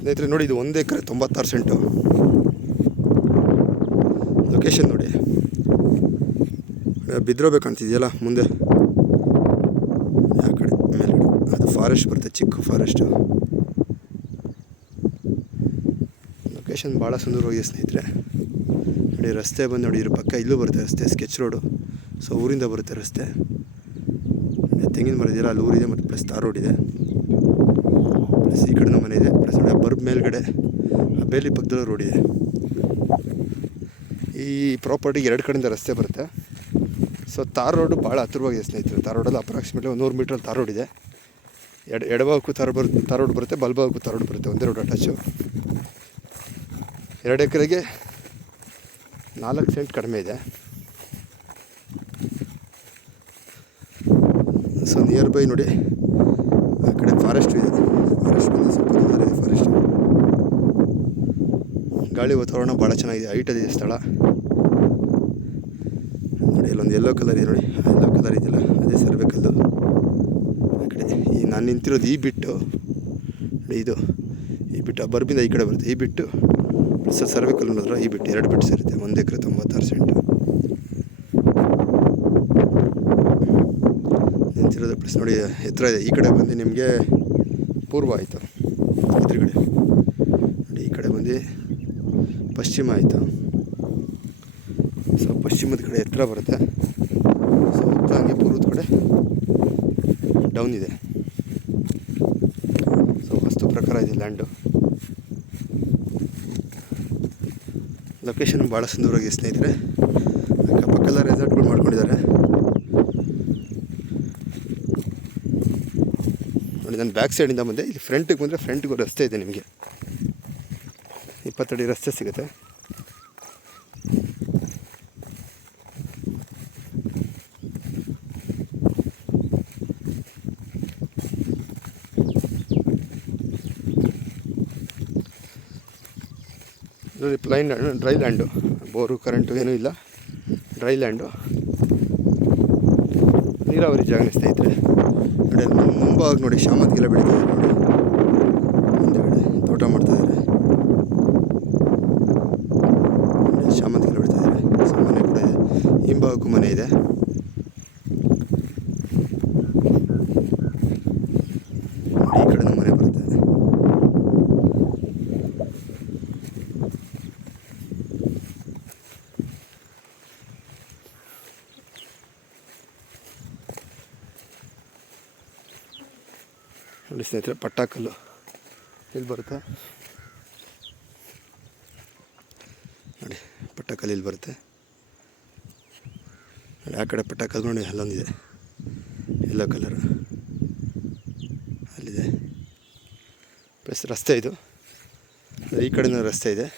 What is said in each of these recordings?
ಸ್ನೇಹಿತರೆ ನೋಡಿ, ಇದು 1 ಎಕರೆ 96 ಸೆಂಟು. ಲೊಕೇಶನ್ ನೋಡಿ, ಬಿದ್ದಿರಬೇಕಂತಿದೆಯಲ್ಲ ಮುಂದೆ ಆ ಕಡೆ ಮೇಲ್ಗಡೆ, ಅದು ಫಾರೆಸ್ಟ್ ಬರುತ್ತೆ, ಚಿಕ್ಕ ಫಾರೆಸ್ಟು. ಲೊಕೇಶನ್ ಭಾಳ ಸುಂದರವಾಗಿದೆ ಸ್ನೇಹಿತರೆ. ನೋಡಿ ರಸ್ತೆ ಬಂದು ನೋಡಿ, ಇದ್ರ ಪಕ್ಕ ಇಲ್ಲೂ ಬರುತ್ತೆ ರಸ್ತೆ, ಸ್ಕೆಚ್ ರೋಡು. ಸೊ ಊರಿಂದ ಬರುತ್ತೆ ರಸ್ತೆ. ತೆಂಗಿನ ಮರ ಇದೆಯಲ್ಲ, ಅಲ್ಲಿ ಊರಿದೆ, ಮತ್ತು ಪ್ಲಸ್ ತಾರ್ ರೋಡ್ ಇದೆ, ಪ್ಲಸ್ ಈ ಕಡೆನೂ ಮನೆ ಇದೆ, ಪ್ಲಸ್ ನೋಡಿ ಬರ್ಬ್ ಮೇಲ್ಗಡೆ ಆ ಬೇಲಿ ಪಕ್ಕದಲ್ಲೂ ರೋಡ್ ಇದೆ. ಈ ಪ್ರಾಪರ್ಟಿಗೆ 2 ಕಡೆಯಿಂದ ರಸ್ತೆ ಬರುತ್ತೆ. ಸೊ ತಾರ್ ರೋಡು ಭಾಳ ಹತ್ತಿರವಾಗಿದೆ ಸ್ನೇಹಿತರೆ. ತಾರ್ ರೋಡಲ್ಲಿ ಅಪ್ರಾಕ್ಸಿಮೇಟ್ಲಿ 100 ಮೀಟ್ರಲ್ಲಿ ತಾರ್ ರೋಡ್ ಇದೆ. ಎಡಭಾಗಕ್ಕೂ ತಾರ್ ರೋಡ್ ಬರುತ್ತೆ, ಬಲಭಾಗಕ್ಕೂ ತಾರ್ ರೋಡ್ ಬರುತ್ತೆ, ಒಂದೇ ರೋಡ್ ಅಟ್ಯಾಚು. 2 ಎಕರೆಗೆ 4 ಸೆಂಟ್ ಕಡಿಮೆ ಇದೆ. ಸೊ ನಿಯರ್ ಬೈ ನೋಡಿ, ಆ ಕಡೆ ಫಾರೆಸ್ಟು ಇದೆ. ಫಾರೆಸ್ಟ್ ಬಂದು ಸ್ವಲ್ಪ ದೂರ ಇದೆ ಫಾರೆಸ್ಟ್. ಗಾಳಿ ವಾತಾವರಣ ಭಾಳ ಚೆನ್ನಾಗಿದೆ, ಹೈಟಲ್ಲಿದೆ ಸ್ಥಳ. ನೋಡಿ ಇಲ್ಲೊಂದು ಯೆಲ್ಲೋ ಕಲರ್ ಇದೆ ನೋಡಿ, ಆ ಯೆಲ್ಲೋ ಕಲರ್ ಇದೆಯಲ್ಲ ಅದೇ ಸರ್ವೆ ಕಲ್ಲು. ಆ ಕಡೆ ಈ ನಾನು ನಿಂತಿರೋದು ಈ ಬಿಟ್ಟು ನೋಡಿ, ಇದು ಈ ಬಿಟ್ಟು ಆ ಬರ್ಬಿಂದ ಈ ಕಡೆ ಬರುತ್ತೆ. ಈ ಬಿಟ್ಟು ಪ್ಲಸ್ ಸರ್ವೆ ಕಲ್ಲು ನೋಡಿದ್ರೆ ಈ ಬಿಟ್ಟು 2 ಬಿಟ್ಟು ಸೇರುತ್ತೆ. 1 ಎಕರೆ 96 ಸೆಂಟು ನಿಂತಿರೋದು. ಪ್ಲಸ್ ನೋಡಿ ಎತ್ತರ ಇದೆ. ಈ ಕಡೆ ಬಂದು ನಿಮಗೆ ಪೂರ್ವ ಆಯಿತು, ಎದುರುಗಡೆ ನೋಡಿ. ಈ ಕಡೆ ಬಂದು ಪಶ್ಚಿಮ ಆಯಿತು. ಸೊ ಪಶ್ಚಿಮದ ಕಡೆ ಎತ್ತರ ಬರುತ್ತೆ. ಸೊ ಉತ್ತರ ಹಂಗೆ ಪೂರ್ವದ ಕಡೆ ಡೌನ್ ಇದೆ. ಸೊ ವಾಸ್ತು ಪ್ರಕಾರ ಇದೆ ಲ್ಯಾಂಡು. ಲೊಕೇಶನ್ ಭಾಳ ಸುಂದರವಾಗಿದೆ ಸ್ನೇಹಿತರೆ. ಅಕ್ಕಪಕ್ಕೆಲ್ಲ ರೆಸಾರ್ಟ್ಗಳು ಮಾಡ್ಕೊಂಡಿದ್ದಾರೆ ನೋಡಿ. ನಾನು ಬ್ಯಾಕ್ ಸೈಡಿಂದ ಬಂದೆ, ಇಲ್ಲಿ ಫ್ರಂಟಿಗೆ ಬಂದರೆ ಫ್ರಂಟ್ಗೂ ರಸ್ತೆ ಇದೆ. ನಿಮಗೆ 20 ಅಡಿ ರಸ್ತೆ ಸಿಗುತ್ತೆ. ನೋಡಿ plain dry land, bore current ಏನೂ ಇಲ್ಲ, ಡ್ರೈ ಲ್ಯಾಂಡು, ನೀರಾವರಿ ಜಾಗನೇ ಸ್ನೇಹಿತರೆ. ನೋಡಿ ಮುಂಭಾಗ ನೋಡಿ ಶಾಮಂತಿಗೆಲ್ಲ ಬೆಳೀತಿದ್ದಾರೆ ನೋಡಿ, ಮುಂದೆಗಡೆ ತೋಟ ಮಾಡ್ತಾಯಿದ್ದಾರೆ, ಶಾಮಂತಿಗೆಲ್ಲ ಬೆಳೀತಾಯಿದ್ದಾರೆ. ಸೊ ಮನೆ ಕೂಡ ಇದೆ, ಹಿಂಭಾಗಕ್ಕೂ ಮನೆ ಇದೆ. ಈ ಕಡೆನೂ ಮನೆ ಬರುತ್ತೆ. ನೋಡಿ ಸ್ನೇಹಿತರೆ, ಪಟ್ಟಾಕಲ್ಲು ಇಲ್ಲಿ ಬರುತ್ತೆ ನೋಡಿ, ಪಟ್ಟಾಕಲ್ಲು ಇಲ್ಲಿ ಬರುತ್ತೆ ನೋಡಿ. ಆ ಕಡೆ ಪಟ್ಟಾಕಲ್ಲು ನೋಡಿ, ಅಲ್ಲೊಂದಿದೆ ಯೆಲ್ಲೋ ಕಲರ್, ಅಲ್ಲಿದೆ. ಪ್ಲಸ್ ರಸ್ತೆ ಇದು, ಈ ಕಡೆನೂ ರಸ್ತೆ ಇದೆ.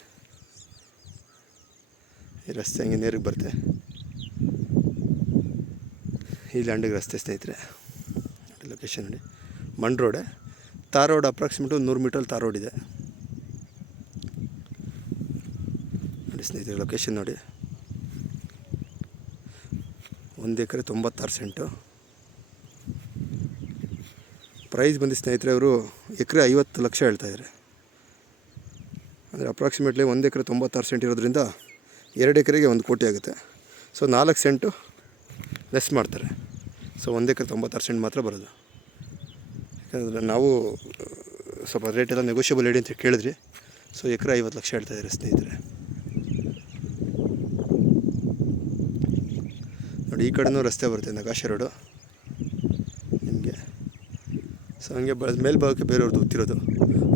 ಈ ರಸ್ತೆ ಹಂಗೆ ನೇರಿಗೆ ಬರುತ್ತೆ. ಈ ಲ್ಯಾಂಡಿಗೆ ರಸ್ತೆ ಸ್ನೇಹಿತರೆ. ನೋಡಿ ಲೊಕೇಶನ್ ನೋಡಿ, ಮಣ್ ರೋಡೆ, ತಾರ್ ರೋಡ್ ಅಪ್ರಾಕ್ಸಿಮೇಟ್ 100 ಮೀಟ್ರಲ್ಲಿ ತಾರ್ ರೋಡ್ ಇದೆ ನೋಡಿ ಸ್ನೇಹಿತರೆ. ಲೊಕೇಶನ್ ನೋಡಿ, 1 ಎಕರೆ 96 ಸೆಂಟು. ಪ್ರೈಸ್ ಬಂದು ಸ್ನೇಹಿತರೆ, ಅವರು ಎಕರೆ 50 ಲಕ್ಷ ಹೇಳ್ತಾಯಿದ್ದಾರೆ. ಅಂದರೆ ಅಪ್ರಾಕ್ಸಿಮೇಟ್ಲಿ 1 ಎಕರೆ 96 ಸೆಂಟ್ ಇರೋದ್ರಿಂದ 2 ಎಕರೆಗೆ 1 ಕೋಟಿ ಆಗುತ್ತೆ. ಸೊ 4 ಸೆಂಟು ಲೆಸ್ ಮಾಡ್ತಾರೆ. ಸೊ 1 ಎಕರೆ 96 ಸೆಂಟ್ ಮಾತ್ರ ಬರೋದು. ಯಾಕಂದರೆ ನಾವು ಸ್ವಲ್ಪ ರೇಟೆಲ್ಲ ನೆಗೋಷಿಯಬಲ್ ಹೇಳಿ ಅಂತ ಕೇಳಿದ್ರಿ. ಸೊ ಎಕರೆ 50 ಲಕ್ಷ ಹೇಳ್ತಾಯಿದ್ದಾರೆ ಸ್ನೇಹಿತರೆ. ನೋಡಿ ಈ ಕಡೆನೂ ರಸ್ತೆ ಬರುತ್ತೆ, ನಗಾಶೆ ರೋಡು ನಿಮಗೆ. ಸೊ ಹಂಗೆ ಮೇಲ್ಭಾಗಕ್ಕೆ ಬೇರೆಯವ್ರದ್ದು ಗೊತ್ತಿರೋದು,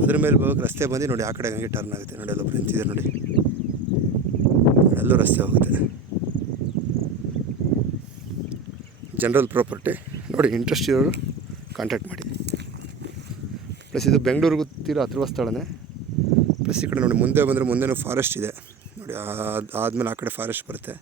ಅದ್ರ ಮೇಲ್ಭಾಗಕ್ಕೆ ರಸ್ತೆ ಬಂದು ನೋಡಿ, ಆ ಕಡೆ ಹಂಗೆ ಟರ್ನ್ ಆಗುತ್ತೆ ನೋಡಿ. ಅಲ್ಲೊಬ್ರು ನಿಂತಿದೆ ನೋಡಿ, ಅಲ್ಲೂ ರಸ್ತೆ ಹೋಗುತ್ತೆ. ಜನರಲ್ ಪ್ರಾಪರ್ಟಿ ನೋಡಿ, ಇಂಟ್ರೆಸ್ಟ್ ಇರೋರು ಕಾಂಟ್ಯಾಕ್ಟ್ ಮಾಡಿ. ಪ್ಲಸ್ ಇದು ಬೆಂಗಳೂರಿಗೂ ತೀರಾ ಹತ್ತಿರ ಸ್ಥಳನೇ. ಪ್ಲಸ್ ಈ ಕಡೆ ನೋಡಿ ಮುಂದೆ ಬಂದರೆ ಮುಂದೆನೂ ಫಾರೆಸ್ಟ್ ಇದೆ ನೋಡಿ, ಆದಮೇಲೆ ಆ ಕಡೆ ಫಾರೆಸ್ಟ್ ಬರುತ್ತೆ.